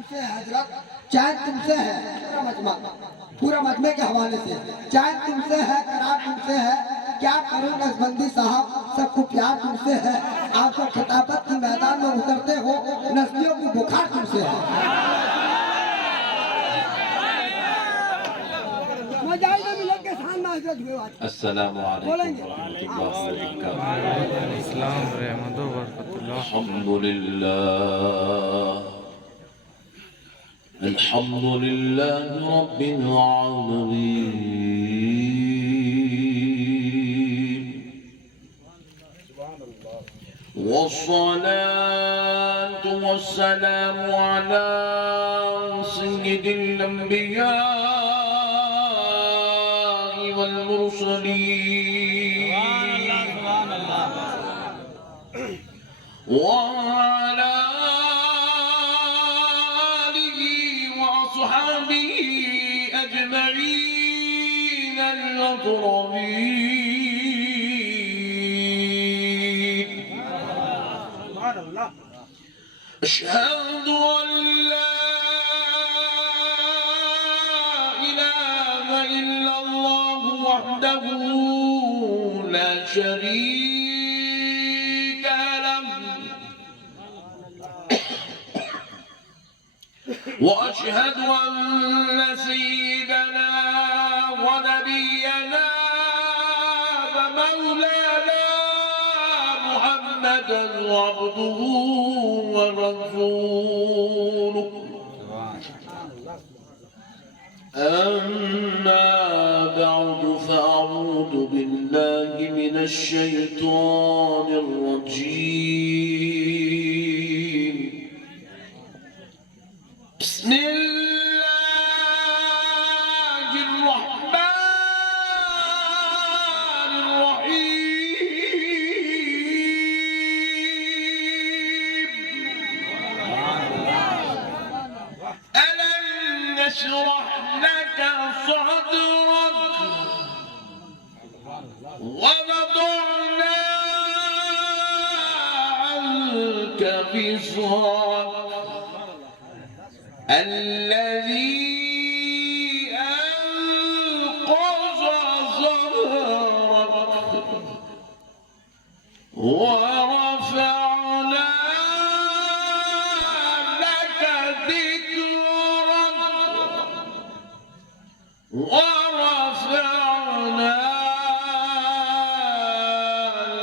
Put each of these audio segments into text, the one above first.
تم سے ہے حضرت، چین تم سے ہے، پورا مجمع کے حوالے سے، چین تم سے ہے، قرار تم سے ہے، کیا کروں نظربندی صاحب، سب کو پیار تم سے ہے، آپ کو خطابت کی میدان میں اترتے ہو، نسلیوں کی بخار تم سے ہے۔ السلام علیکم ورحمۃ اللہ وبرکاتہ۔ السلام ورحمۃ اللہ وبرکاتہ۔ الحمد لله رب العالمين، والصلاة والسلام على سيد الأنبياء والمرسلين، وعلى آله وأصحابه أجمعين الأكرمين۔ أشهد أن لا إله إلا الله وحده لا شريك له، وأشهد أن سيدنا ونبينا ومولانا محمدا عبده ورسوله، أما بعد فأعوذ بالله من الشيطان الرجيم، بسم الله الرحمن الرحيم، ألم نشرح لك صدرك ووضعنا عنك وزرك الذي أنقض ظهرك، ورفعنا لك ذكرك، ورفعنا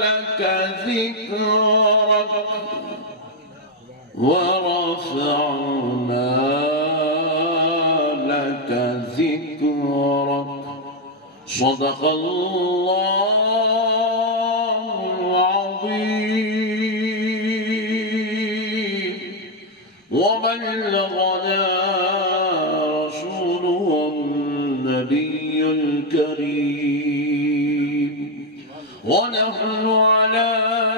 لك ذكرك، ورفعنا لك ذكرك، صدق الله العظيم، وبلغنا رسوله النبي الكريم، ونحن على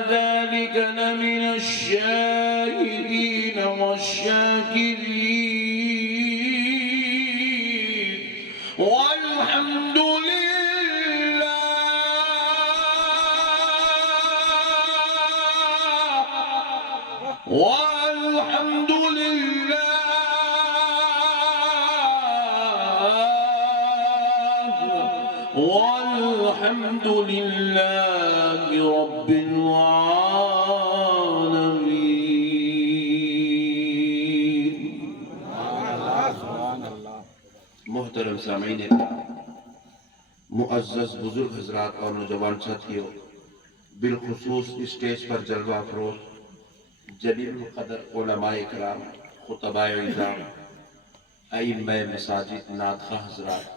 ذلك لمن الشاهدين والشاكرين، والحمد لله، والحمد لله، والحمد لله رب العالمين۔ محترم سامعین اکرام، معزز بزرگ حضرات اور نوجوان ساتھیوں، بالخصوص اسٹیج پر جلوہ افروز جلیل القدر علماء اکرام، خطباء اعظام، ائمہ مساجد، نعت خواہ حضرات،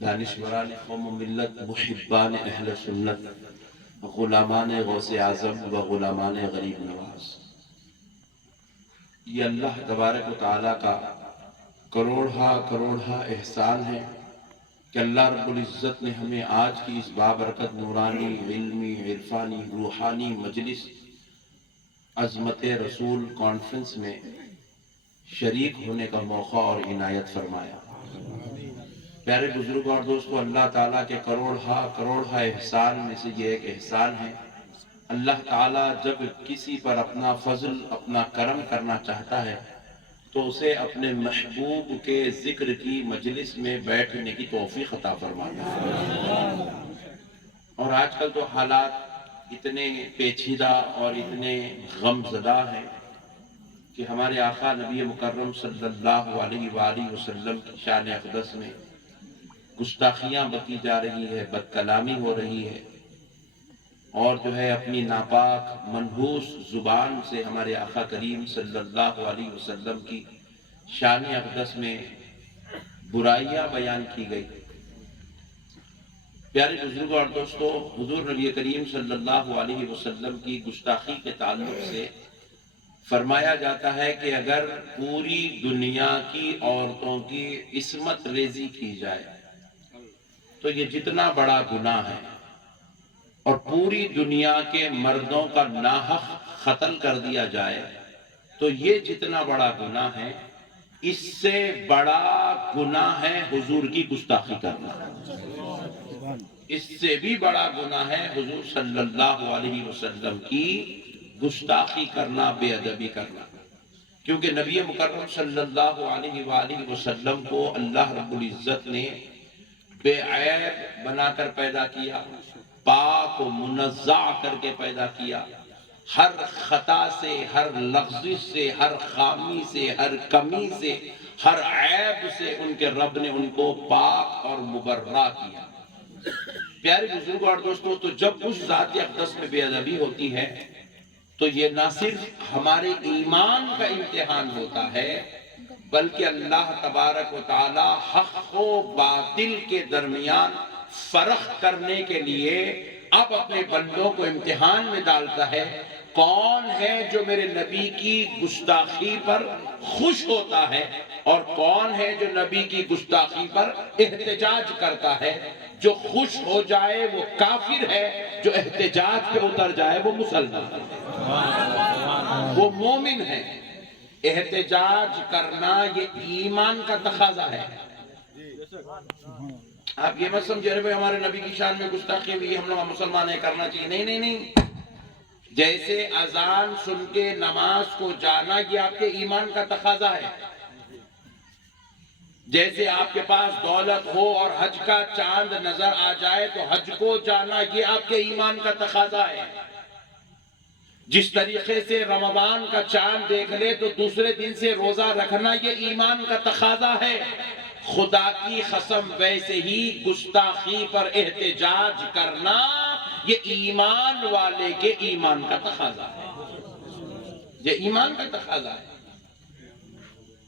دانشوران قوم و ملت، محبان اہل سنت، غلامان غوث اعظم و غلامان غریب نواز، یہ اللہ تبارک و تعالیٰ کا کروڑہا احسان ہے کہ اللہ رب العزت نے ہمیں آج کی اس بابرکت نورانی، علمی، عرفانی، روحانی مجلس عظمت رسول کانفرنس میں شریک ہونے کا موقع اور عنایت فرمایا۔ پیارے بزرگوں اور دوستوں، اللہ تعالیٰ کے کروڑہا احسان میں سے یہ ایک احسان ہے۔ اللہ تعالیٰ جب کسی پر اپنا فضل، اپنا کرم کرنا چاہتا ہے تو اسے اپنے محبوب کے ذکر کی مجلس میں بیٹھنے کی توفیق عطا فرمانا۔ اور آج کل تو حالات اتنے پیچیدہ اور اتنے غم زدہ ہیں کہ ہمارے آقا نبی مکرم صلی اللہ علیہ وآلہ وسلم کی شان اقدس میں گستاخیاں بکی جا رہی ہے، بد کلامی ہو رہی ہے، اور جو ہے اپنی ناپاک منحوس زبان سے ہمارے آقا کریم صلی اللہ علیہ وسلم کی شان اقدس میں برائیاں بیان کی گئی۔ پیارے بزرگوں اور دوستو، حضور نبی کریم صلی اللہ علیہ وسلم کی گستاخی کے تعلق سے فرمایا جاتا ہے کہ اگر پوری دنیا کی عورتوں کی عصمت ریزی کی جائے تو یہ جتنا بڑا گناہ ہے، اور پوری دنیا کے مردوں کا ناحق قتل کر دیا جائے تو یہ جتنا بڑا گناہ ہے، اس سے بڑا گناہ ہے حضور کی گستاخی کرنا۔ اس سے بھی بڑا گناہ ہے حضور صلی اللہ علیہ وسلم کی گستاخی کرنا، بے ادبی کرنا، کیونکہ نبی مکرم صلی اللہ علیہ وآلہ وسلم کو اللہ رب العزت نے بے عیب بنا کر پیدا کیا، پاک و منزہ کر کے پیدا کیا، ہر خطا سے، ہر لغزش سے، ہر خامی سے، ہر کمی سے، ہر عیب سے ان کے رب نے ان کو پاک اور مبرہ کیا۔ پیارے بزرگوں اور دوستوں، تو جب اس ذات اقدس میں بے ادبی ہوتی ہے تو یہ نہ صرف ہمارے ایمان کا امتحان ہوتا ہے، بلکہ اللہ تبارک و تعالی حق و باطل کے درمیان فرق کرنے کے لیے اب اپنے بندوں کو امتحان میں ڈالتا ہے۔ کون ہے جو میرے نبی کی گستاخی پر خوش ہوتا ہے، اور کون ہے جو نبی کی گستاخی پر احتجاج کرتا ہے؟ جو خوش ہو جائے وہ کافر ہے، جو احتجاج پہ اتر جائے وہ مسلمان ہے، وہ مومن ہے۔ احتجاج کرنا یہ ایمان کا تقاضا ہے۔ آپ یہ مت سمجھے رہے ہمارے نبی کی شان میں گستاخی ہوئی، ہم لوگ مسلمان ہیں، کرنا چاہیے، نہیں نہیں نہیں۔ جیسے اذان سن کے نماز کو جانا یہ آپ کے ایمان کا تقاضا ہے، جیسے آپ کے پاس دولت ہو اور حج کا چاند نظر آ جائے تو حج کو جانا یہ آپ کے ایمان کا تقاضا ہے، جس طریقے سے رمضان کا چاند دیکھ لے تو دوسرے دن سے روزہ رکھنا یہ ایمان کا تقاضا ہے۔ خدا کی قسم ویسے ہی گستاخی پر احتجاج کرنا یہ ایمان والے کے ایمان کا تقاضا ہے، یہ ایمان کا تقاضا ہے۔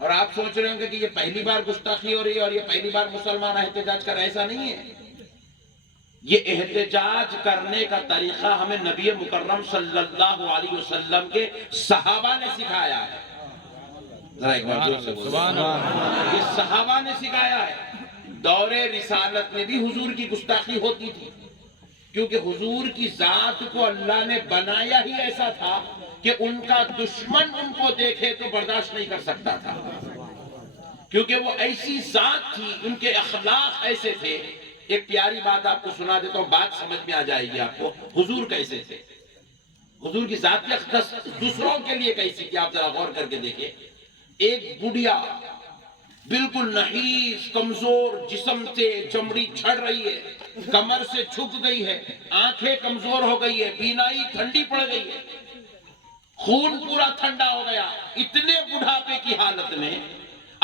اور آپ سوچ رہے ہوں گے کہ یہ پہلی بار گستاخی ہو رہی ہے اور یہ پہلی بار مسلمان احتجاج کر، ایسا نہیں ہے۔ یہ احتجاج کرنے کا طریقہ ہمیں نبی مکرم صلی اللہ علیہ وسلم کے صحابہ نے سکھایا ہے۔ ذرا ایک بار جوش سے بولو، یہ صحابہ نے سکھایا ہے۔ دور رسالت میں بھی حضور کی گستاخی ہوتی تھی، کیونکہ حضور کی ذات کو اللہ نے بنایا ہی ایسا تھا کہ ان کا دشمن ان کو دیکھے تو برداشت نہیں کر سکتا تھا، کیونکہ وہ ایسی ذات تھی، ان کے اخلاق ایسے تھے۔ ایک پیاری بات آپ کو سنا دیتا ہوں، بات سمجھ میں آ جائے گی آپ کو۔ حضور کیسے تھے، حضور کی ذات اقدس دوسروں کے لیے کیسی تھی، آپ ذرا غور کر کے دیکھیں۔ ایک بڑھیا بالکل نحیف کمزور جسم سے چمڑی جھڑ رہی ہے، کمر سے جھک گئی ہے، آنکھیں کمزور ہو گئی ہے، بینائی ٹھنڈی پڑ گئی ہے، خون پورا ٹھنڈا ہو گیا، اتنے بڑھاپے کی حالت میں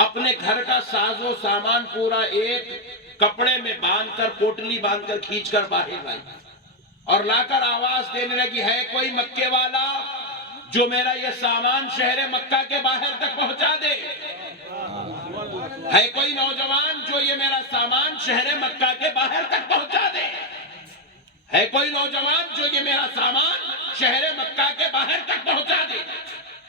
اپنے گھر کا ساز و سامان پورا ایک کپڑے میں باندھ کر، پوٹلی باندھ کر کھینچ کر باہر لائی اور لا کر آواز دینے لگی، ہے کوئی مکے والا جو میرا یہ سامان شہر مکہ کے باہر تک پہنچا دے؟ ہے کوئی نوجوان جو یہ میرا سامان شہر مکہ کے باہر تک پہنچا دے؟ ہے کوئی نوجوان جو یہ میرا سامان شہر مکہ کے باہر تک پہنچا دے؟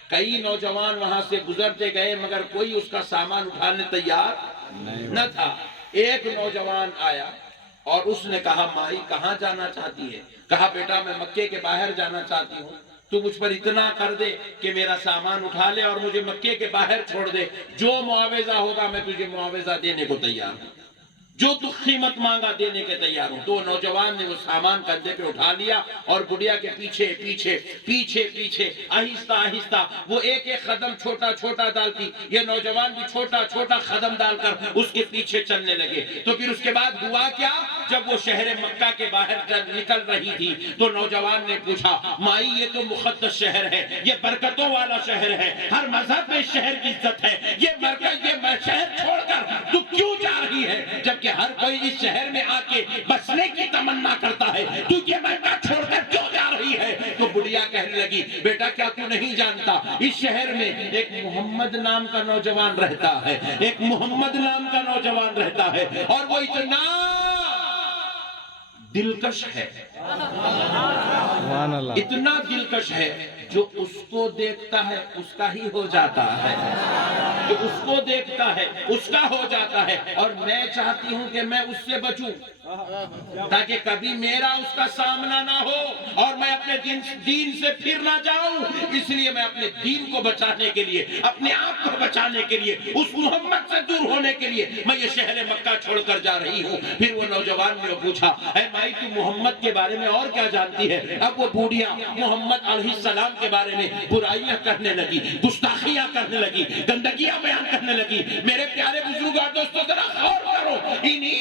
کئی نوجوان وہاں سے گزرتے گئے مگر کوئی اس کا سامان اٹھانے تیار نہ تھا۔ ایک نوجوان آیا اور اس نے کہا، مائی کہاں جانا چاہتی ہے؟ کہا، بیٹا میں مکے کے باہر جانا چاہتی ہوں، تو مجھ پر اتنا کر دے کہ میرا سامان اٹھا لے اور مجھے مکے کے باہر چھوڑ دے، جو معاوضہ ہوگا میں تجھے معاوضہ دینے کو تیار ہوں۔ جو تو قیمت مانگا دینے کے تیار ہوں. تو وہ نوجوان نے وہ سامان کندھے پہ اٹھا لیا اور بڑھیا کے پیچھے پیچھے پیچھے پیچھے آہستہ آہستہ وہ ایک ایک قدم چھوٹا چھوٹا ڈالتی. یہ نوجوان بھی چھوٹا چھوٹا قدم ڈال کر اس کے پیچھے چلنے لگے. تو پھر اس کے بعد ہوا کیا؟ جب وہ شہر مکہ کے باہر نکل رہی تھی تو نوجوان نے پوچھا مائی یہ تو مقدس شہر ہے, یہ برکتوں والا شہر ہے, ہر مذہب میں شہر کی عزت ہے, یہ شہر چھوڑ کر تو کیوں جا رہی ہے؟ جبکہ ہر کوئی اس شہر میں آ کے بسنے کی تمنا کرتا ہے, تو یہ مکہ چھوڑ کر کیوں جا رہی ہے؟ تو بڑھیا کہنے لگی بیٹا کیا تو نہیں جانتا اس شہر میں ایک محمد نام کا نوجوان رہتا ہے, ایک محمد نام کا نوجوان رہتا ہے اور وہ اتنا دلکش ہے, سبحان اللہ, اتنا دلکش ہے جو اس کو دیکھتا ہے اس کا ہی ہو جاتا ہے, جو اس کو دیکھتا ہے اس کا ہو جاتا ہے. اور میں چاہتی ہوں کہ میں اس سے بچوں تاکہ کبھی میرا اس کا سامنا نہ ہو اور میں اپنے دین سے پھر نہ جاؤں. اس لیے میں اپنے دین کو بچانے کے لیے, اپنے آپ کو بچانے کے لیے, اس محمد سے دور ہونے کے لیے میں یہ شہر مکہ چھوڑ کر جا رہی ہوں. پھر وہ نوجوان نے پوچھا اے مائی تو محمد کے بارے میں اور کیا جانتی ہے؟ اب وہ بوڑھیا محمد علیہ السلام کے بارے میں برائیاں کرنے لگی, گستاخیاں کرنے لگی, گندگیاں بیان کرنے لگی. میرے پیارے بزرگوں اور دوستوں ذرا غور کرو, انہی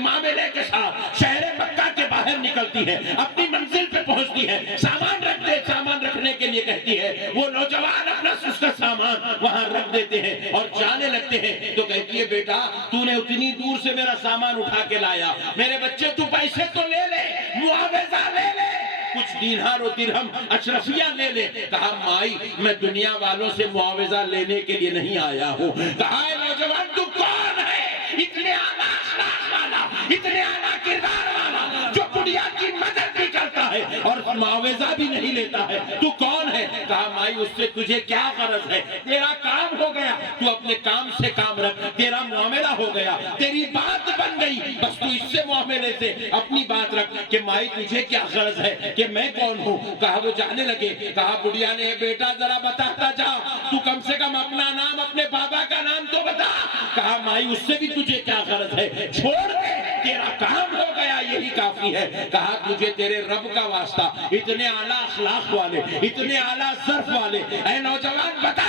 معاملے کے ساتھ شہر مکہ کے باہر نکلتی ہے, اپنی منزل پہ پہنچتی ہے, سامان رکھ دے, سامان رکھنے کے لیے کہتی ہے. وہ نوجوان اپنا اس کا سامان وہاں رکھ دیتے ہیں اور جانے لگتے ہیں. تو کہتی ہے بیٹا تو نے اتنی دور سے میرا سامان اٹھا کے لایا, میرے بچے تو پیسے تو لے لے, معاوضہ لے لے, کچھ دینار و درہم اشرفیہ لے لے. کہا مائی میں دنیا والوں سے معاوضہ لینے کے لیے نہیں آیا ہوں. کہا اے نوجوان تو کون ہے اتنے اعلیٰ اخلاق والا, اتنے اعلیٰ کردار والا, جو بڑھیا کی مدد بھی کرتا ہے اور معاوضہ بھی نہیں لیتا ہے, تو کون ہے؟ کہا مائی اس سے تجھے کیا غرض ہے, تیرا کام ہو گیا, تو اپنے کام سے کام رکھ, تیرا معاملہ ہو گیا, تیری بات بن گئی, بس تو اس سے معاملے سے اپنی بات رکھ کہ مائی تجھے کیا غرض ہے کہ میں کون ہوں. کہا وہ جانے لگے. کہا بڑھیا نے بیٹا ذرا بتاتا جا, تو کم سے کم اپنا نام, اپنے بابا کا نام تو بتا. کہا مائی اس سے بھی تجھے کیا غرض ہے, چھوڑ دے, تیرا کام ہو گیا, یہی کافی ہے. کہا تجھے تیرے رب کا واسطہ, اتنے اعلیٰ اخلاق والے, اتنے اعلیٰ ظرف والے, اے نوجوان بتا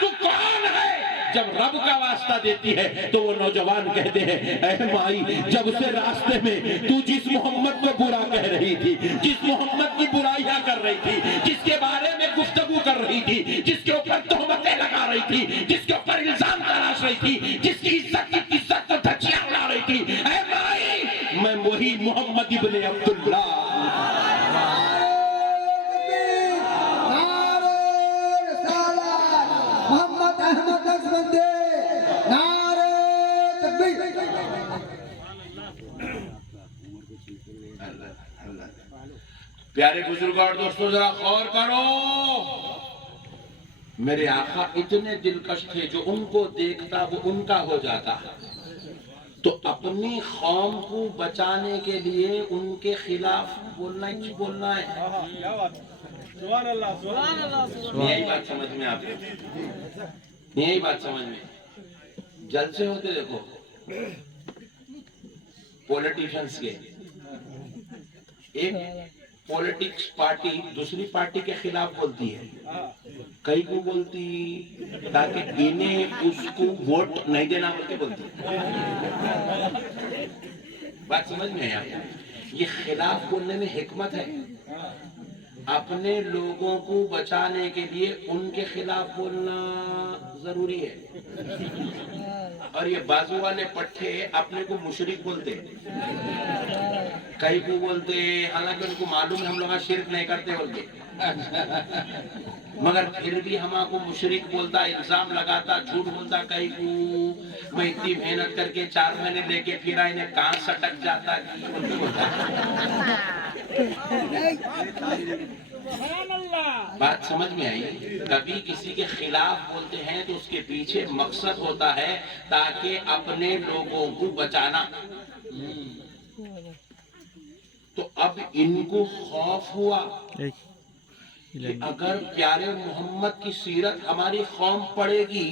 تو کون ہے؟ جب رب کا واسطہ دیتی ہے تو وہ نوجوان کہتے ہیں اے مائی جب سے راستے میں تو جس محمد کو برا کہہ رہی تھی, جس محمد کی برائیاں کر رہی تھی, جس کے بارے میں گفتگو کر رہی تھی, جس کے اوپر تہمتیں لگا رہی تھی, جس کے اوپر الزام تراش رہی تھی, جس کی عزت کو دھچیاں اڑا رہی تھی, اے مائی میں وہی محمد ابن عبداللہ. محمد احمد نقشبندی, نعرہ تکبیر. پیارے بزرگوں اور دوستوں ذرا غور کرو, میرے آقا اتنے دلکش تھے, جو ان کو دیکھتا وہ ان کا ہو جاتا. تو اپنی قوم کو بچانے کے لیے ان کے خلاف بولنا ہی بولنا ہے. سبحان اللہ, سبحان اللہ. یہی بات سمجھ میں آپ کو, یہی بات سمجھ میں. جلسے ہوتے دیکھو پولیٹیشنز کے, ایک پولیٹکس پارٹی دوسری پارٹی کے خلاف بولتی ہے, کئی کو بولتی تاکہ انہیں اس کو ووٹ نہیں دینا بول کے بولتی. بات سمجھ میں ہے آپ کو, یہ خلاف بولنے میں حکمت ہے. اپنے لوگوں کو بچانے کے لیے ان کے خلاف بولنا ضروری ہے. اور یہ بازو والے پٹھے اپنے کو مشرک بولتے, کئی کو بولتے, حالانکہ ان کو معلوم ہے ہم لوگ شرک نہیں کرتے بولتے, مگر پھر بھی ہم کو مشرک بولتا, الزام لگاتا, جھوٹ بولتا. کئی کو میں اتنی محنت کر کے 4 مہینے لے کے پھر انہیں کہاں سٹک جاتا بات سمجھ میں آئی. کبھی کسی کے خلاف بولتے ہیں تو اس کے پیچھے مقصد ہوتا ہے تاکہ اپنے لوگوں کو بچانا. تو اب ان کو خوف ہوا کہ اگر پیارے محمد کی سیرت ہماری قوم پڑھے گی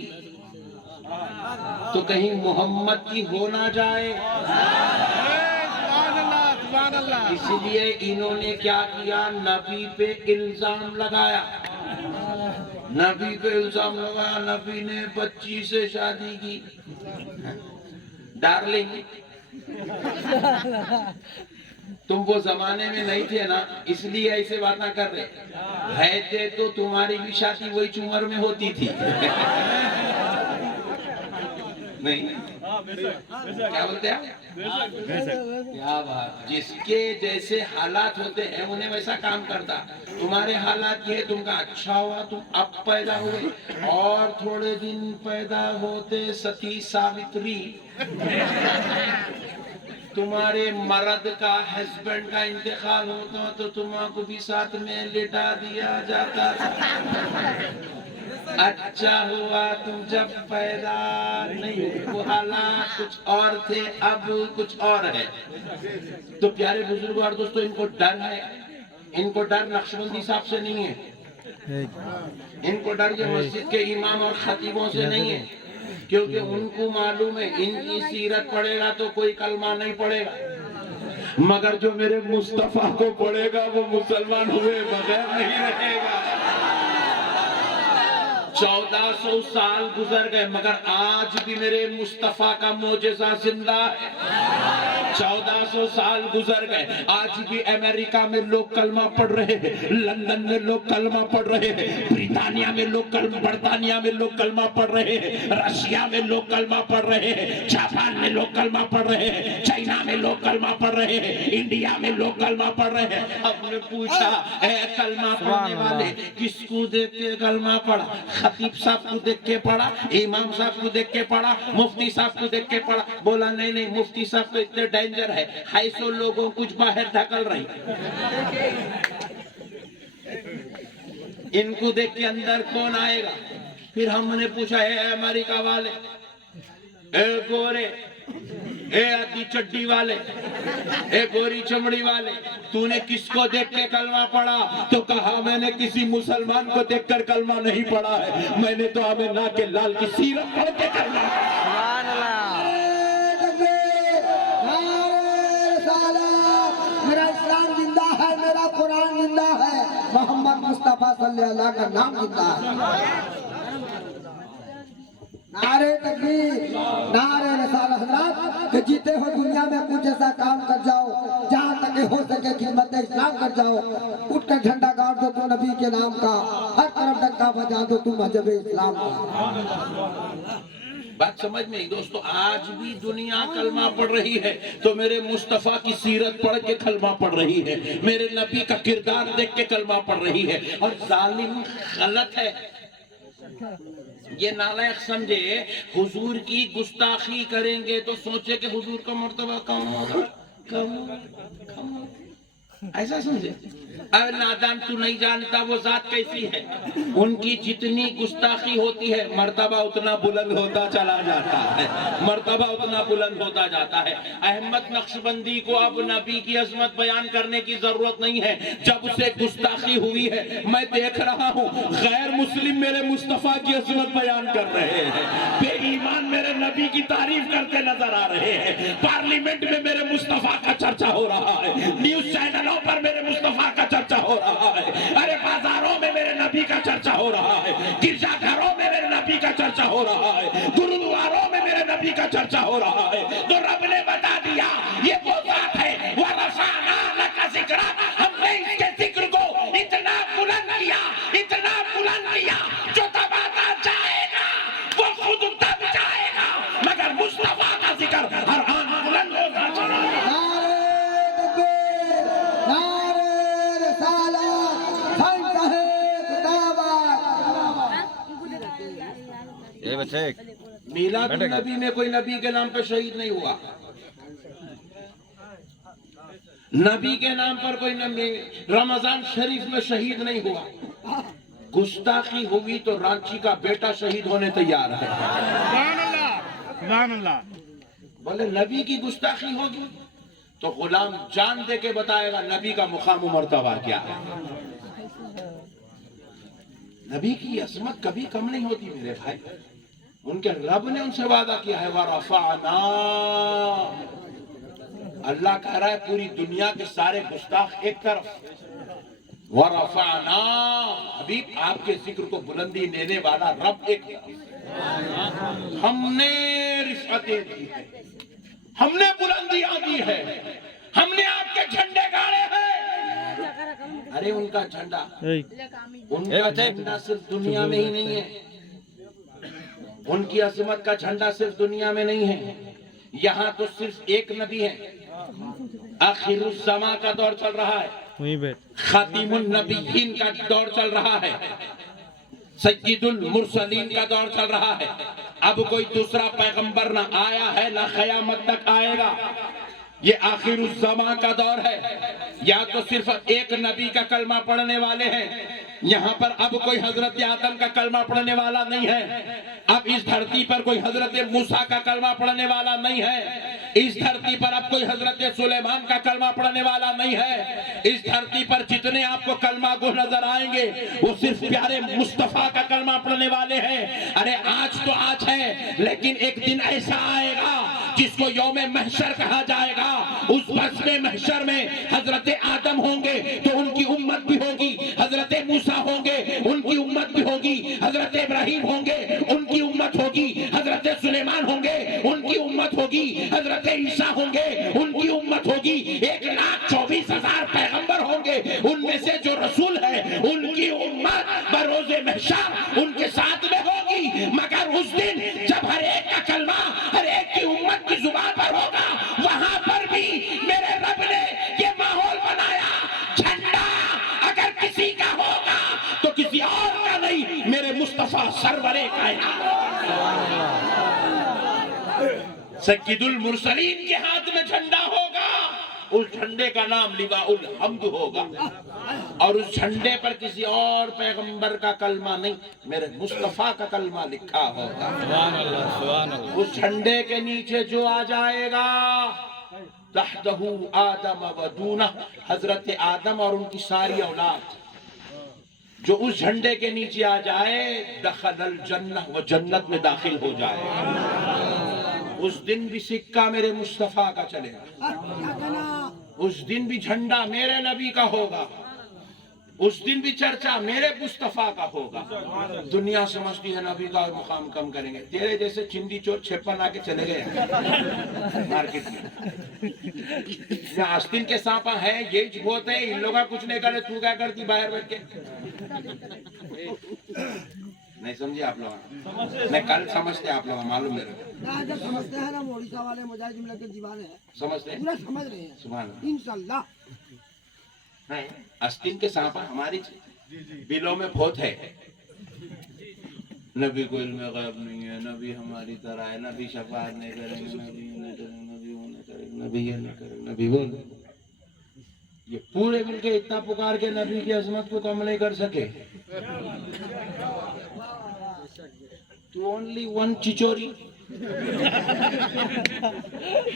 تو کہیں محمد کی ہو نہ جائے. اس لیے انہوں نے کیا کیا, نبی پہ الزام لگایا. نبی پہ الزام لگایا, نبی نے بچی سے شادی کی. ڈارلنگ, تم وہ زمانے میں نہیں تھے نا, اس لیے ایسے باتیں کر رہے تھے. تو تمہاری بھی شادی وہی عمر میں ہوتی تھی. نہیں کیا بولتے ہیں, کیا بات. جس کے جیسے حالات ہوتے ہیں انہیں ویسا کام کرتا. تمہارے حالات یہ, تم کا اچھا ہوا تم اب پیدا ہوئے, اور تھوڑے دن پیدا ہوتے ستی ساوتری, تمہارے مرد کا ہسبینڈ کا انتقال ہوتا تو تمہارے کو بھی ساتھ میں لٹا دیا جاتا تھا. اچھا ہوا تم جب پیدا نہیں ہوئے, وہ حالات کچھ اور تھے, اب کچھ اور ہے. تو پیارے بزرگ اور دوستو, ان کو ڈر ہے, ان کو ڈر نقشبندی صاحب سے نہیں ہے, ان کو ڈر یہ مسجد کے امام اور خطیبوں سے نہیں ہے, کیونکہ ان کو معلوم ہے ان کی سیرت پڑھے گا تو کوئی کلمہ نہیں پڑھے گا, مگر جو میرے مصطفیٰ کو پڑھے گا وہ مسلمان ہوئے بغیر نہیں رہے گا. 1400 سال گزر گئے مگر آج بھی میرے مصطفیٰ کا معجزہ زندہ ہے. 1400 سال گزر گئے, آج بھی امریکہ میں لوگ کلمہ پڑھ رہے ہیں, لندن میں لوگ کلمہ پڑھ رہے ہیں, برطانیہ میں لوگ برطانیہ میں لوگ کلمہ پڑھ رہے ہیں, رشیا میں لوگ کلمہ پڑھ رہے ہیں, جاپان میں لوگ کلمہ پڑھ رہے ہیں, چائنا میں لوگ کلمہ پڑھ رہے ہیں, انڈیا میں لوگ کلمہ پڑھ رہے ہیں. اب نے پوچھا, اے کلمہ پڑھنے والے کس کو دیکھ کے کلمہ پڑھا؟ خطیب صاحب کو دیکھ کے پڑھا, امام صاحب کو دیکھ کے پڑھا, مفتی صاحب کو دیکھ کے پڑھا؟ بولا نہیں, مفتی صاحب تو اتنے ڈینجر ہے, 250 لوگوں کچھ باہر دھکل رہی, ان کو دیکھ کے اندر کون آئے گا؟ پھر ہم نے پوچھا, اے امریکہ والے, اے گورے, اے آدھی چڈی والے, اے گوری چمڑی والے, تو نے کس کو دیکھ کے کلمہ پڑھا؟ تو کہا میں نے کسی مسلمان کو دیکھ کر کلمہ نہیں پڑھا ہے, میں نے تو آمنہ کے لال کی سیرت پڑھ کے کلمہ پڑھا. میرا اسلام زندہ ہے, میرا قرآن زندہ ہے, محمد مصطفیٰ صلی اللہ علیہ کا نام زندہ ہے. نعرے تکبیر, نعرے رسالت. حضرات کہ جیتے ہو دنیا میں کچھ ایسا کام کر جاؤ جہاں تک ہو سکے خدمت اسلام کر جاؤ. اٹھ کر جھنڈا گاڑ دو تو نبی کے نام کا, ہر طرف ڈنکا بجا دو تو مذہب اسلام کا. بات سمجھ میں دوستو, آج بھی دنیا کلمہ پڑھ رہی ہے تو میرے مصطفیٰ کی سیرت پڑھ کے کلمہ پڑھ رہی ہے, میرے نبی کا کردار دیکھ کے کلمہ پڑھ رہی ہے. اور ظالم غلط ہے, یہ نالائق سمجھے حضور کی گستاخی کریں گے تو سوچے کہ حضور کا مرتبہ کم ہوگا, کم ایسا سمجھے. اے نادان, تو نہیں جانتا وہ ذات کیسی ہے, ان کی جتنی گستاخی ہوتی ہے مرتبہ اتنا بلند ہوتا چلا جاتا ہے, مرتبہ اتنا بلند ہوتا جاتا ہے. احمد نقشبندی کو اب نبی کی عظمت بیان کرنے کی ضرورت نہیں ہے, جب سے گستاخی ہوئی ہے میں دیکھ رہا ہوں غیر مسلم میرے مصطفیٰ کی عظمت بیان کر رہے ہیں, بے ایمان میرے نبی کی تعریف کرتے نظر آ رہے ہیں, پارلیمنٹ میں میرے مصطفیٰ کا چرچا ہو رہا ہے, نیوز چینلوں پر میرے مصطفیٰ کا چرچا ہو رہا ہے, ارے بازاروں میں میرے نبی کا چرچا ہو رہا ہے, گرجا گھروں میں میرے نبی کا چرچا ہو رہا ہے, گرودواروں میں میرے نبی کا چرچا ہو رہا ہے. تو رب نے بتا دیا یہ وہ ذات ہے, وَرَفَعْنَا لَكَ ذِكْرَكَ, ہم نے اس کے ذکر کو اتنا بلند کیا, اتنا بلند کیا, جو دباتا جائے گا وہ خود دب جائے گا, مگر مصطفیٰ کا ذکر ہر آن بلند ہوگا چلا جائے. میلاد النبی میں کوئی نبی کے نام پر شہید نہیں ہوا, نبی کے نام پر کوئی نبی رمضان شریف میں شہید نہیں ہوا. گستاخی ہوئی تو رانچی کا بیٹا شہید ہونے تیار ہے. سبحان اللہ. بولے نبی کی گستاخی ہوگی تو غلام جان دے کے بتائے گا نبی کا مقام و مرتبہ کیا ہے. نبی کی عظمت کبھی کم نہیں ہوتی میرے بھائی, ان کے رب نے ان سے وعدہ کیا ہے وَرَفَعْنَا، اللہ کہہ رہا ہے پوری دنیا کے سارے گستاخ ایک طرف، وَرَفَعْنَا، حبیب آپ کے ذکر کو بلندی دینے والا رب ایک طرف، ہم نے رفعتیں دی ہے، ہم نے بلندیاں دی ہے، ہم نے آپ کے جھنڈے گاڑے ہیں۔ ارے ان کا جھنڈا صرف دنیا میں ہی نہیں ہے، ان کی عظمت کا جھنڈا صرف دنیا میں نہیں ہے، یہاں تو صرف ایک نبی ہے، آخر الزمان کا دور چل رہا ہے، خاتم النبیین کا دور چل رہا ہے، سید المرسلین کا دور چل رہا ہے، اب کوئی دوسرا پیغمبر نہ آیا ہے نہ قیامت تک آئے گا، یہ آخر الزمان کا دور ہے، یا تو صرف ایک نبی کا کلمہ پڑھنے والے ہیں، یہاں پر اب کوئی حضرت آدم کا کلمہ پڑھنے والا نہیں ہے، اب اس دھرتی پر کوئی حضرت موسیٰ کا کلمہ پڑھنے والا نہیں ہے، اس دھرتی پر اب کوئی حضرت سلیمان کا کلمہ پڑھنے والا نہیں ہے، اس دھرتی پر جتنے آپ کو کلمہ گو نظر آئیں گے وہ صرف پیارے مصطفیٰ کا کلمہ پڑھنے والے ہیں۔ ارے آج تو آج ہے، لیکن ایک دن ایسا آئے گا جس کو یوم محشر کہا جائے گا، اس بزم محشر میں حضرت آدم ہوں گے تو ان کی امت بھی ہوگی، حضرت موسیٰ ہوں گے ان کی امت بھی ہوگی، حضرت ابراہیم ہوں گے ان کی امت ہوگی، حضرت سلیمان ہوں گے ان کی امت ہوگی، حضرت عیسیٰ ہوں گے ان کی امت ہوگی، 1,24,000 پیغمبر ہوں گے، ان میں سے جو رسول ہے ان کی امت بروز محشر ان کے ساتھ میں ہوگی، مگر اس دن جب ہر ایک کا کلمہ ہر ایک کی امت کی زبان پر ہوگا، وہاں پر بھی میرے رب نے یہ ماحول بنایا، جھنڈا اگر کسی کا ہوگا تو کسی اور کا نہیں، میرے مصطفیٰ سرور کائنات سید المرسلین کے ہاتھ میں جھنڈا ہوگا، اس جھنڈے کا نام لواء الحمد ہوگا، اور اس جھنڈے پر کسی اور پیغمبر کا کلمہ نہیں، میرے مصطفیٰ کا کلمہ لکھا ہوگا۔ اس جھنڈے کے نیچے جو آ جائے گا تحتہ آدم و دونہ، حضرت آدم اور ان کی ساری اولاد، جو اس جھنڈے کے نیچے آ جائے دخل الجنہ، وہ جنت میں داخل ہو جائے گا۔ اس دن بھی سکہ میرے مصطفیٰ کا چلے گا، اس دن بھی جھنڈا میرے نبی کا ہوگا، اس دن بھی چرچا میرے مصطفیٰ کا ہوگا۔ دنیا سمجھتی ہے نبی کا مقام کم کریں گے، تیرے جیسے چندی چور 56 آ کے چلے گئے مارکیٹ میں، یہاں آستین کے سانپا ہے، یہ بہت ہے، ان لوگا کچھ نہیں کرے، تو کیا کرتی باہر بیٹھ کے؟ نہیں سمجھے آپ لوگ؟ میں کل سمجھتے آپ لوگ، معلوم میرے جب سمجھتے ہیں نا موڑیسا والے مجاہد جملہ کے دیوانے ہیں، سمجھتے ہیں، پورا سمجھ رہے ہیں سبحان اللہ۔ انشاءاللہ۔ نہیں، آستین کے سانپا ہماری بلوں میں بہت ہے، نبی کو علم غیب نہیں ہے، نبی ہماری طرح ہے، نبی شفاعت نہیں کریں گے، نبی یہ نہیں کریں گے، نبی وہ نہیں کریں گے، نبی یہ نہیں کریں گے، نبی وہ نہیں۔ یہ پورے مل کے اتنا پکار کے نبی کی عظمت کو کم نہیں کر سکے۔ تو اونلی ون چچوری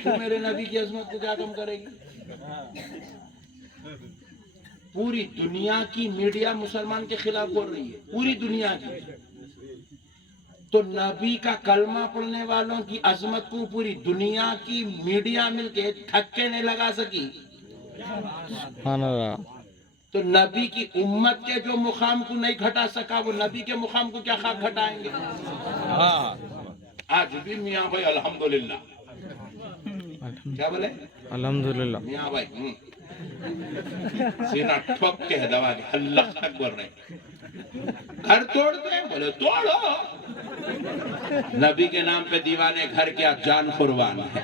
تو میرے نبی کی عظمت کو کیا کم کرے گی؟ پوری دنیا کی میڈیا مسلمان کے خلاف بول رہی ہے، پوری دنیا کی، تو نبی کا کلمہ پڑھنے والوں کی عظمت کو پوری دنیا کی میڈیا مل کے دھکے نہیں لگا سکی، تو نبی کی امت کے جو مقام کو نہیں گھٹا سکا، وہ نبی کے مقام کو کیا خاک گھٹائیں گے؟ آج بھی میاں بھائی الحمدللہ، کیا بولے؟ الحمدللہ میاں بھائی سینہ ٹھوک کے دوا کے اللہ اکبر رہے، گھر توڑتے ہیں، بولے توڑو، نبی کے نام پہ دیوانے گھر کیا جان قربان ہے۔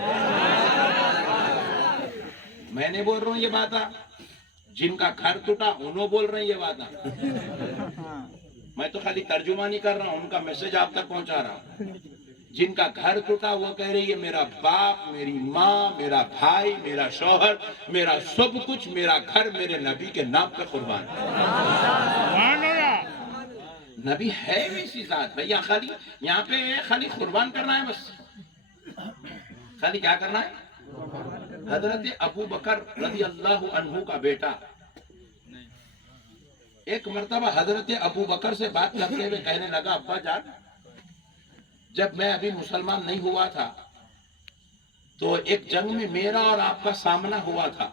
میں نہیں بول رہا ہوں یہ بات، جن کا گھر ٹوٹا انہوں بول رہے ہیں یہ بات، میں تو خالی ترجمہ نہیں کر رہا ہوں، ان کا میسج آپ تک پہنچا رہا ہوں۔ جن کا گھر ٹوٹا وہ کہہ رہی ہے میرا باپ، میری ماں، میرا بھائی، میرا شوہر، میرا سب کچھ، میرا گھر میرے نبی کے نام پہ قربان ہے۔ نبی ہے ویسی ذات بھائی، یہاں پہ خالی قربان کرنا ہے، بس خالی کیا کرنا ہے؟ حضرت ابو بکر رضی اللہ عنہ کا بیٹا ایک مرتبہ حضرت ابو بکر سے بات کرتے ہوئے کہنے لگا، ابا جان جب میں ابھی مسلمان نہیں ہوا تھا تو ایک جنگ میں میرا اور آپ کا سامنا ہوا تھا.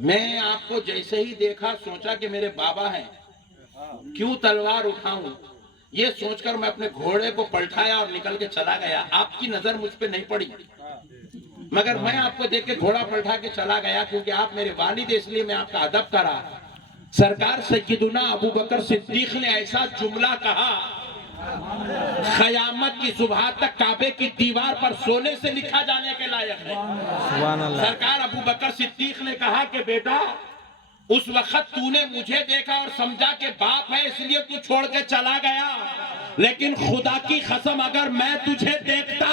میں آپ کو جیسے ہی دیکھا سوچا کہ میرے بابا ہیں, کیوں تلوار اٹھاؤں, یہ سوچ کر میں اپنے گھوڑے کو پلٹایا اور نکل کے چلا گیا. آپ کی نظر مجھ پہ نہیں پڑی, مگر میں آپ کو دیکھ کے گھوڑا پلٹا کے چلا گیا کیونکہ آپ میرے والد, اس لیے میں آپ کا ادب کرا. سرکار سیدنا ابو بکر صدیق نے ایسا جملہ کہا, قیامت کی صبح تک کعبے کی دیوار پر سونے سے لکھا جانے کے لائق ہے. سبحان اللہ. سرکار ابو بکر صدیق نے کہا کہ بیٹا, اس وقت تو نے مجھے دیکھا اور سمجھا کہ باپ ہے اس لیے تو چھوڑ کے چلا گیا, لیکن خدا کی قسم اگر میں تجھے دیکھتا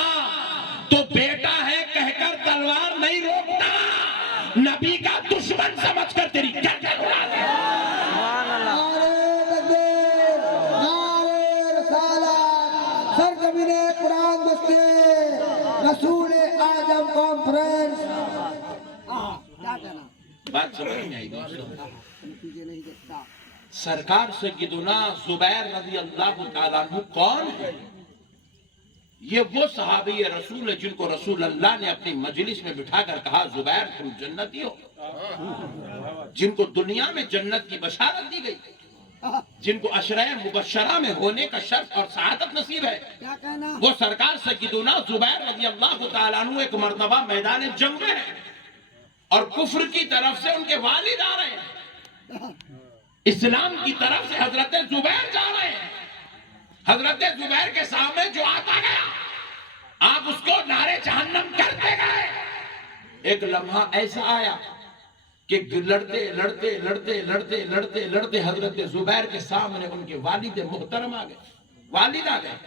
تو بیٹا ہے کہہ کر تلوار نہیں روکتا, نبی کا دشمن سمجھ کر تیری گردن اڑا دے. نعرے تکبیر, نعرے رسالت, سرزمین قرآن مسجد رسول اعظم کانفرنس. کیا کہنا بات سمجھ میں آئی دوستو. سرکار سیدنا زبیر رضی اللہ تعالیٰ عنہ کون ہے؟ یہ وہ صحابی رسول ہے جن کو رسول اللہ نے اپنی مجلس میں بٹھا کر کہا زبیر تم جنتی ہو, جن کو دنیا میں جنت کی بشارت دی گئی, جن کو عشرہ مبشرہ میں ہونے کا شرف اور سعادت نصیب ہے. وہ سرکار سیدنا زبیر رضی اللہ تعالیٰ عنہ ایک مرتبہ میدان جنگ میں ہے اور کفر کی طرف سے ان کے والد آ رہے ہیں, اسلام کی طرف سے حضرت زبیر جا رہے ہیں. حضرت زبیر کے سامنے جو آتا گیا آپ اس کو نعرے جہنم کرتے گئے. ایک لمحہ ایسا آیا کہ لڑتے لڑتے لڑتے لڑتے لڑتے لڑتے حضرت زبیر کے سامنے ان کے والد محترم آ گئے, والد آ گئے,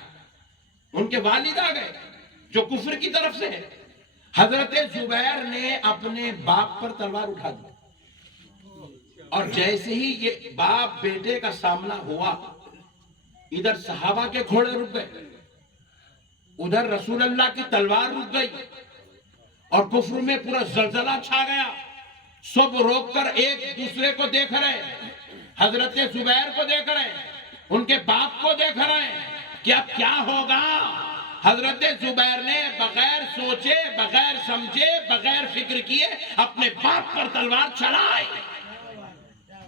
ان کے والد آ گئے جو کفر کی طرف سے ہے. حضرت زبیر نے اپنے باپ پر تلوار اٹھا دی اور جیسے ہی یہ باپ بیٹے کا سامنا ہوا, ادھر صحابہ کے گھوڑے رک گئے, ادھر رسول اللہ کی تلوار رک گئی اور کفر میں پورا زلزلہ چھا گیا. سب روک کر ایک دوسرے کو دیکھ رہے, حضرت زبیر کو دیکھ رہے, ان کے باپ کو دیکھ رہے کہ اب کیا ہوگا. حضرت زبیر نے بغیر سوچے, بغیر سمجھے, بغیر فکر کیے اپنے باپ پر تلوار چلائی.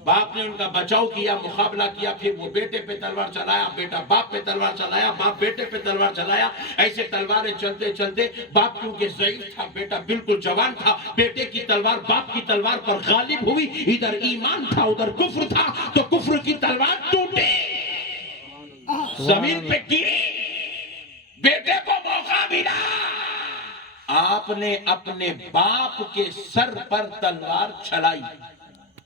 باپ نے ان کا بچاؤ کیا, مقابلہ کیا, پھر وہ بیٹے پہ تلوار چلایا, بیٹا باپ پہ تلوار چلایا, باپ بیٹے پہ تلوار چلایا. ایسے تلواریں چلتے چلتے باپ کیونکہ ضعیف تھا, بیٹا بالکل جوان تھا, بیٹے کی تلوار باپ کی تلوار پر غالب ہوئی. ادھر ایمان تھا ادھر کفر تھا, تو کفر کی تلوار ٹوٹی, زمین پہ گری, بیٹے کو موقع ملا. آپ نے اپنے باپ کے سر پر تلوار چلائی,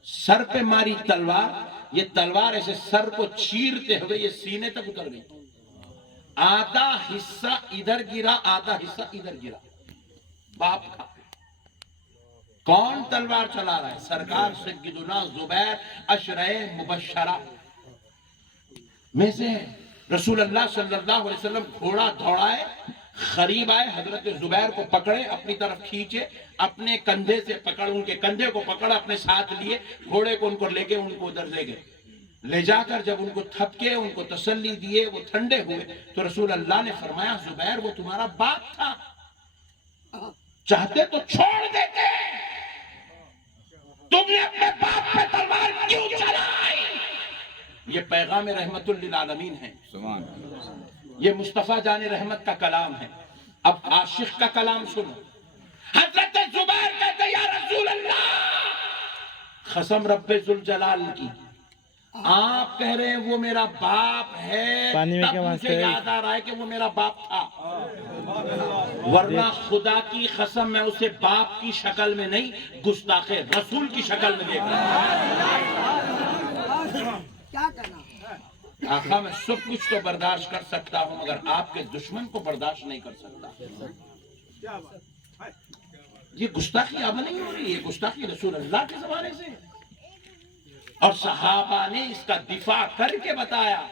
سر پہ ماری تلوار. یہ تلوار ایسے سر کو چیرتے ہوئے یہ سینے تک اتر گئی. آدھا حصہ ادھر گرا, آدھا حصہ ادھر گرا. باپ کا کون تلوار چلا رہا ہے؟ سرکار سیدنا زبیر عشرہ مبشرہ میں سے. رسول اللہ صلی اللہ علیہ وسلم گھوڑا دوڑائے, قریب آئے, حضرت زبیر کو پکڑے, اپنی طرف کھینچے, اپنے کندھے سے پکڑ, ان کے کندھے کو پکڑ, اپنے ساتھ لیے, گھوڑے کو ان کو لے کے ان کو ادھر لے گئے. لے جا کر جب ان کو تھپکے, ان کو تسلی دیے, وہ ٹھنڈے ہوئے, تو رسول اللہ نے فرمایا زبیر وہ تمہارا باپ تھا, چاہتے تو چھوڑ دیتے, تم نے اپنے باپ پہ تلوار کیوں چلائی؟ یہ پیغام رحمت للعالمین ہے, یہ مصطفیٰ جان رحمت کا کلام ہے. اب عاشق کا کلام سنو. حضرت زبیر کہتے یا رسول اللہ, قسم رب ذوالجلال کی, آپ کہہ رہے ہیں وہ میرا باپ ہے, تب مجھے یاد آ رہا ہے کہ وہ میرا باپ تھا, ورنہ خدا کی قسم میں اسے باپ کی شکل میں نہیں, گستاخ رسول کی شکل میں دیکھ رہا ہوں. آقا میں سب کچھ تو برداشت کر سکتا ہوں مگر آپ کے دشمن کو برداشت نہیں کر سکتا. یہ گستاخی اب نہیں ہو رہی, یہ گستاخی رسول اللہ کے زمانے سے, اور صحابہ نے اس کا دفاع کر کے بتایا.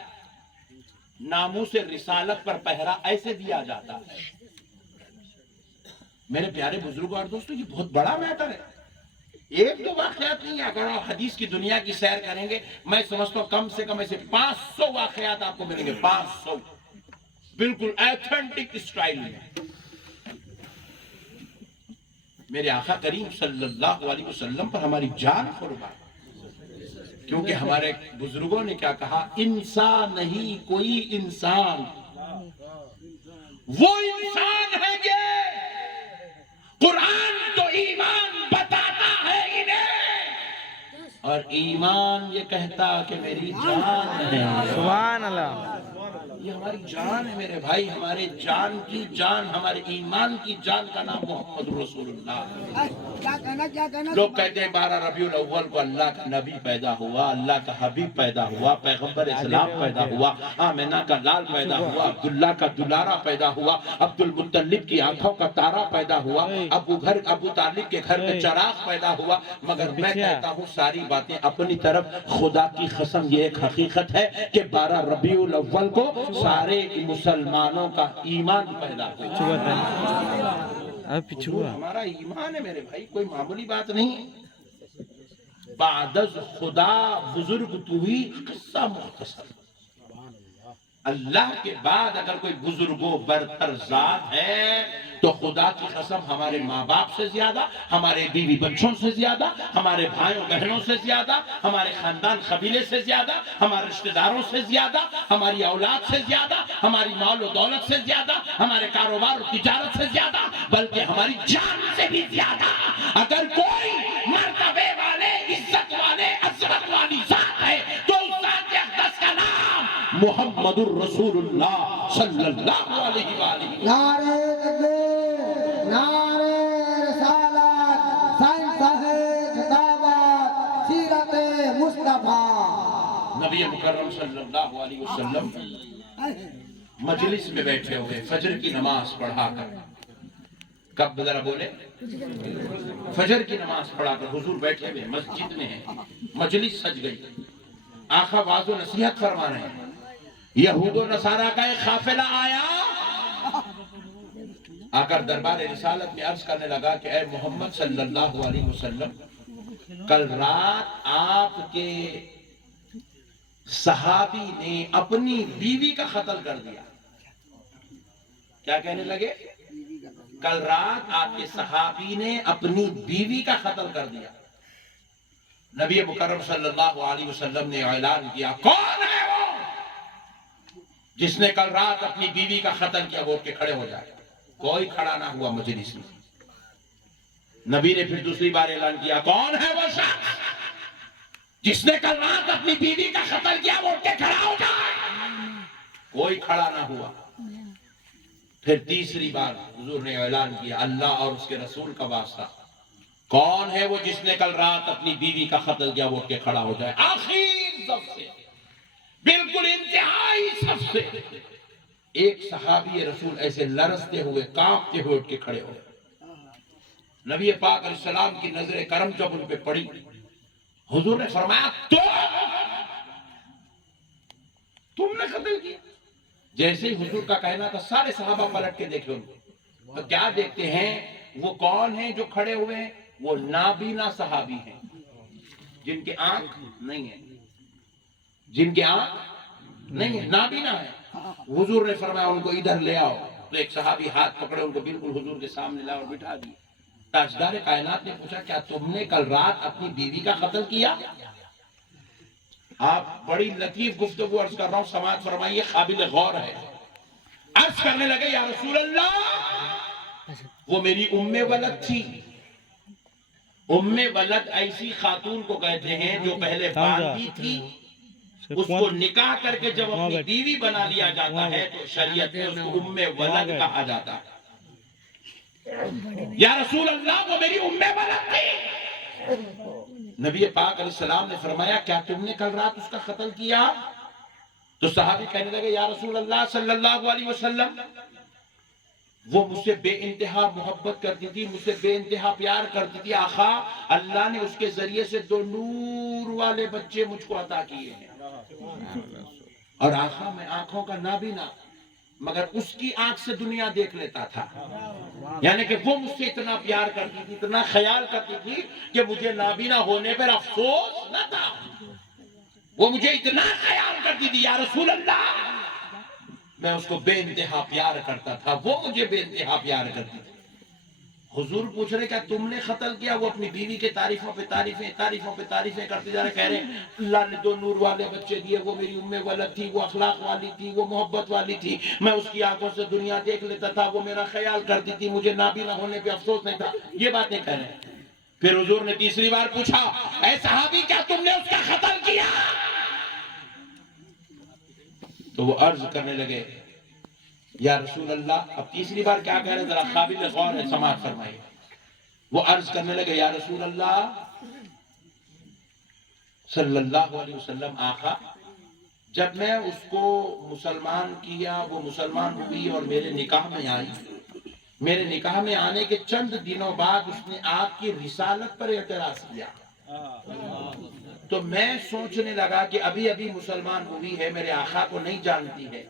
ناموس رسالت پر پہرا ایسے دیا جاتا ہے. میرے پیارے بزرگوں اور دوستوں, یہ بہت بڑا میٹر ہے. ایک دو واقعات نہیں, اگر آپ حدیث کی دنیا کی سیر کریں گے میں سمجھتا ہوں کم سے کم ایسے 500 واقعات آپ کو ملیں گے. 500 بالکل ایتھنٹک اسٹائل میں میرے آقا کریم صلی اللہ علیہ وسلم پر ہماری جان قربان، کیونکہ ہمارے بزرگوں نے کیا کہا، انسان نہیں کوئی انسان، وہ انسان ہے یہ قرآن تو ایمان بتاتا ہے انہیں، اور ایمان یہ کہتا کہ میری جان ہے، سبحان اللہ. یہ ہماری جان ہے میرے بھائی، ہمارے جان کی جان، ہمارے ایمان کی جان کا نام محمد رسول اللہ. لوگ کہتے ہیں 12 ربیع الاول کو اللہ کا نبی پیدا ہوا، اللہ کا حبیب پیدا ہوا، پیغمبر اسلام پیدا ہوا، آمنہ کا لال پیدا ہوا، عبداللہ کا دلارا پیدا ہوا، عبد المطلب کی آنکھوں کا تارا پیدا ہوا، ابو طالب کے گھر میں چراغ پیدا ہوا. مگر میں کہتا ہوں ساری باتیں اپنی طرف، خدا کی قسم یہ ایک حقیقت ہے کہ 12 ربیع الاول کو سارے مسلمانوں کا ایمان پیدا ہوا. ہمارا ایمان ہے میرے بھائی، کوئی معمولی بات نہیں. بعد از خدا بزرگ تو ہی قصہ مختصر. اللہ کے بعد اگر کوئی بزرگ و برتر ذات ہے تو خدا کی قسم ہمارے ماں باپ سے زیادہ، ہمارے بیوی بچوں سے زیادہ، ہمارے بھائیوں بہنوں سے زیادہ، ہمارے خاندان قبیلے سے زیادہ، ہمارے رشتہ داروں سے زیادہ، ہماری اولاد سے زیادہ، ہماری مال و دولت سے زیادہ، ہمارے کاروبار و تجارت سے زیادہ، بلکہ ہماری جان سے بھی زیادہ اگر کوئی مرتبے والے، عزت والے، عظمت والی ذات ہے تو اس ذات اقدس کا نام محمد الرسول اللہ صلی اللہ علیہ وآلہ. نعرہ تکبیر، نعرہ رسالت، سائنس ہے خطابت، سیرت مصطفیٰ. نبی مکرم صلی اللہ علیہ وسلم مجلس میں بیٹھے ہوئے فجر کی نماز پڑھا کر، کب ذرا بولے، فجر کی نماز پڑھا کر حضور بیٹھے ہوئے مسجد میں ہیں، مجلس سج گئی. آقا واعظ و نصیحت فرما رہے ہیں. یہود و نصارہ کا ایک قافلہ آیا، آ کر دربار رسالت میں عرض کرنے لگا کہ اے محمد صلی اللہ علیہ وسلم، کل رات آپ کے صحابی نے اپنی بیوی کا قتل کر دیا. کیا کہنے لگے؟ کل رات آپ کے صحابی نے اپنی بیوی کا قتل کر دیا. نبی مکرم صلی اللہ علیہ وسلم نے اعلان کیا، کون ہے وہ جس نے کل رات اپنی بیوی کا قتل کیا؟ وہ اٹھ کے کھڑے ہو جائے. کوئی کھڑا نہ ہوا مجلس میں. نبی نے پھر دوسری بار اعلان کیا، کون ہے وہ شخص جس نے کل رات اپنی بیوی کا قتل کیا؟ وہ اٹھ کے کھڑا ہو جائے. کوئی کھڑا نہ ہوا. پھر تیسری بار حضور نے اعلان کیا، اللہ اور اس کے رسول کا واسطہ، کون ہے وہ جس نے کل رات اپنی بیوی کا قتل کیا؟ وہ اٹھ کے کھڑا ہو جائے. آخر صف سے، بالکل انتہائی صف سے ایک صحابی رسول ایسے لرزتے ہوئے، کانپتے ہوئے اٹھ کے کھڑے ہوئے. نبی پاک علیہ السلام کی نظر کرم جب ان پہ پڑی، حضور نے فرمایا، تم نے قتل کیا؟ جیسے ہی حضور کا کہنا تھا سارے صحابہ پلٹ کے دیکھے ان کو. تو کیا دیکھتے ہیں؟ وہ کون ہیں جو کھڑے ہوئے ہیں؟ وہ نابینا صحابی ہیں جن کے آنکھ نہیں ہے، جن کے آنکھ نہیں ہے، نابینا ہے. حضور نے فرمایا ان کو ادھر لے آؤ. تو ایک صحابی ہاتھ پکڑے ان کو بالکل حضور کے سامنے لاؤ اور بٹھا دی. تاجدار کائنات نے پوچھا، کیا تم نے کل رات اپنی بیوی کا قتل کیا؟ آپ بڑی لطیف گفتگو عرض کر رہا ہوں، سماعت فرمائیے، قابل غور ہے. عرض کرنے لگے، یا رسول اللہ، وہ میری ام ولد تھی. ام ولد ایسی خاتون کو کہتے ہیں جو پہلے باندھی تھی، اس کو نکاح کر کے جب اپنی بیوی بنا لیا جاتا ہے تو شریعت میں اس کو ام ولد کہا جاتا ہے. یا رسول اللہ، وہ میری ام ولد تھی. نبی پاک علیہ السلام نے فرمایا، کیا تم نے کل رات اس کا قتل کیا؟ تو صحابی کہنے لگے، یا رسول اللہ صلی اللہ علیہ وسلم، وہ مجھ سے بے انتہا محبت کرتی تھی، مجھ سے بے انتہا پیار کرتی تھی. آقا، اللہ نے اس کے ذریعے سے 2 نور والے بچے مجھ کو عطا کیے ہیں. اور آقا، میں آنکھوں کا نابینا، مگر اس کی آنکھ سے دنیا دیکھ لیتا تھا. یعنی کہ وہ مجھ سے اتنا پیار کرتی تھی، اتنا خیال کرتی تھی کہ مجھے نابینا ہونے پر افسوس نہ تھا. وہ مجھے اتنا خیال کرتی تھی. یا رسول اللہ، میں اس کو بے انتہا پیار کرتا تھا، وہ مجھے بے انتہا پیار کرتی تھی۔ حضور پوچھ رہے کیا تم نے قتل کیا؟ وہ اپنی بیوی کے تعریفوں پہ تعریفیں کرتے جا رہے، کہہ رہے اللہ نے 2 نور والے بچے دیے، وہ میری ام ولد تھی، وہ اخلاق والی تھی، وہ محبت والی تھی، میں اس کی آنکھوں سے دنیا دیکھ لیتا تھا، وہ میرا خیال کرتی تھی، مجھے نابینا ہونے پہ افسوس نہیں تھا، یہ باتیں کہہ رہے ہیں۔ پھر حضور نے تیسری بار پوچھا اے صحابی کیا تم نے اس کا قتل کیا؟ تو وہ عرض کرنے لگے یا رسول اللہ، اب تیسری بار کیا کہہ رہے ذرا قابل غور ہے، سماعت فرمائیے۔ وہ عرض کرنے لگے یا رسول اللہ صلی اللہ علیہ وسلم، آقا جب میں اس کو مسلمان کیا، وہ مسلمان ہوئی اور میرے نکاح میں آئی، میرے نکاح میں آنے کے چند دنوں بعد اس نے آپ کی رسالت پر اعتراض کیا، تو میں سوچنے لگا کہ ابھی ابھی مسلمان ہوئی ہے، میرے آقا کو نہیں جانتی ہے،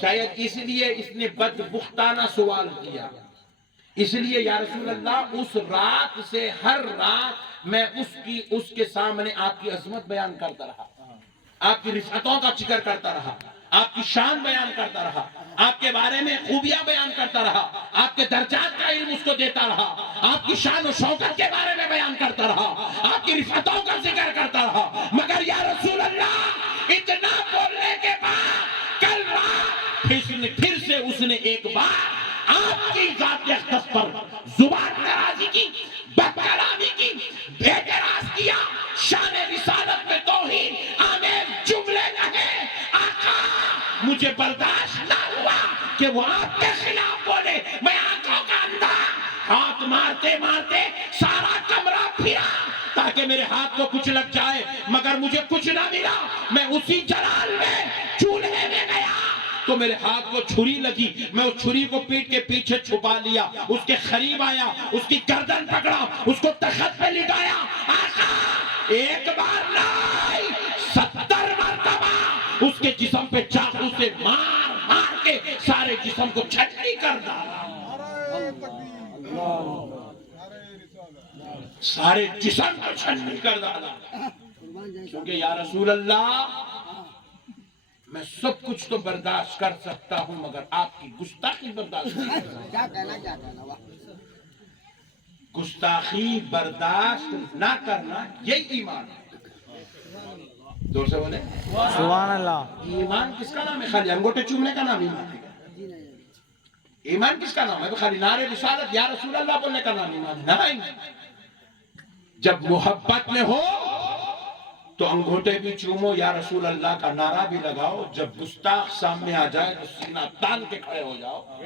شاید اس لیے اس نے بدبختانہ سوال کیا، اس لیے یا رسول اللہ اس رات سے ہر رات میں اس کے سامنے آپ کی عظمت بیان کرتا رہا، آپ کی رفعتوں کا ذکر کرتا رہا، آپ کی شان بیان کرتا رہا، آپ کے بارے میں خوبیاں بیان کرتا رہا، آپ کے درجات کا علم اس کو دیتا رہا، آپ کی شان و شوکت کے بارے میں بیان کرتا رہا، آپ کی رفعتوں کا ذکر کرتا رہا، مگر یا رسول اللہ اتنا بولنے کے بعد کل رات پھر سے اس نے ایک بار آپ کی ذات اقدس پر زبان درازی کی، بد کلامی کی، اعتراض کیا، شان رسالت میں توہین آمیز جملے کہے، آقا مجھے برداشت نہ ہوا کہ وہ آپ کے خلاف بولے، میں آنکھوں کا اندھا ہاتھ مارتے مارتے سارا کمرہ پھرا تاکہ میرے ہاتھ کو کچھ لگ جائے، مگر مجھے کچھ نہ ملا، میں اسی جلال میں چولہے میں گیا تو میرے ہاتھ کو چھری لگی، میں اس چھری کو پیٹ کے پیچھے چھپا لیا، اس کے قریب آیا، اس کی گردن پکڑا، اس کو تخت پہ لٹایا، آقا ایک بار نہیں 70 مرتبہ اس کے جسم پہ چاقو سے مار مار کے سارے جسم کو چھٹنی کر ڈالا، سارے جسم کو چھٹنی کر ڈالا، کیونکہ یا رسول اللہ میں سب کچھ تو برداشت کر سکتا ہوں مگر آپ کی گستاخی برداشت نہیں کر سکتا۔ کیا کہنا گستاخی برداشت نہ کرنا یہی ایمان ہے۔ زور سے بولے سبحان اللہ۔ ایمان کس کا نام ہے؟ خالی انگوٹھے چومنے کا نام ایمان ہے؟ ایمان کس کا نام ہے؟ خالی نعرے رسالت یا رسول اللہ بولنے کا نام ایمان ہے؟ نہیں، جب محبت میں ہو تو انگوٹھے بھی چومو، یا رسول اللہ کا نعرہ بھی لگاؤ، جب گستاخ سامنے آ جائے تو سینہ تان کے کھڑے ہو جاؤ،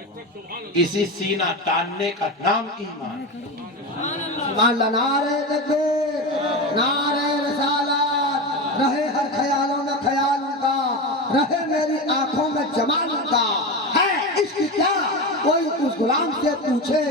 اسی سینہ تاننے کا نام ایمان ہے۔ سبحان اللہ، نعرہ تکبیر، نعرہ رسالت، رہے ہر خیالوں میں خیال ان کا، رہے میری آنکھوں میں جمال ان کا، ہے عشق کیا کوئی اس غلام سے پوچھے،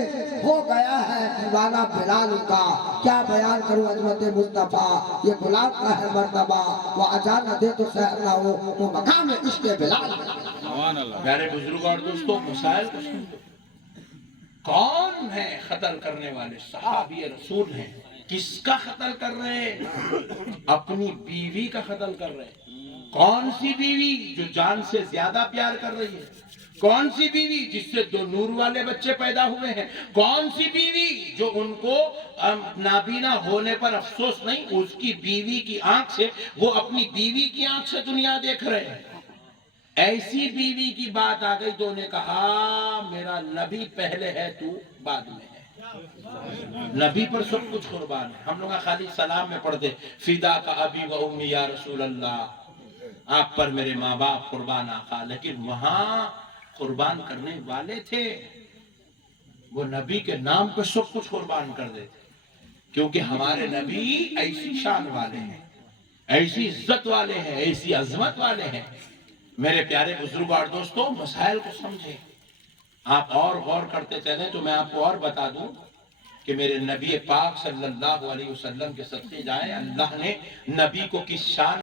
ہو گیا ہے دیوانہ بلال ان کا، کیا بیان کروں عظمت مصطفیٰ، یہ غلام کا ہے مرتبہ، وہ اجا نہ دے تو سحر نہ ہو، وہ مقام عشق بلال۔ میرے بزرگ اور دوستوں، مسائل کو سنو، کون ہے قتل کرنے والے؟ صحابی رسول ہیں۔ کس کا قتل کر رہے ہیں؟ اپنی بیوی کا قتل کر رہے ہیں۔ کون سی بیوی؟ جو جان سے زیادہ پیار کر رہی ہے۔ کون سی بیوی؟ جس سے 2 نور والے بچے پیدا ہوئے ہیں۔ کون سی بیوی؟ جو ان کو نابینا ہونے پر افسوس نہیں، اس کی بیوی کی آنکھ سے، وہ اپنی بیوی کی آنکھ سے دنیا دیکھ رہے ہیں۔ ایسی بیوی کی بات آ گئی تو انہیں کہا میرا نبی پہلے ہے، تو بعد میں ہے۔ نبی پر سب کچھ قربان ہے۔ ہم لوگ خالی سلام میں پڑھتے فدا کا ابی و امی یا رسول اللہ، آپ پر میرے ماں باپ قربان آقا، لیکن وہاں قربان کرنے والے تھے، وہ نبی کے نام پہ سب کچھ قربان کر دیتے، کیونکہ ہمارے نبی ایسی شان والے ہیں، ایسی عزت والے ہیں، ایسی عظمت والے ہیں۔ میرے پیارے بزرگ اور دوستوں، مسائل کو سمجھیں، آپ اور غور کرتے چلیں تو میں آپ کو اور بتا دوں کہ میرے نبی پاک صلی اللہ علیہ وسلم کے صدقے جائیں، اللہ نے نبی کو کس شان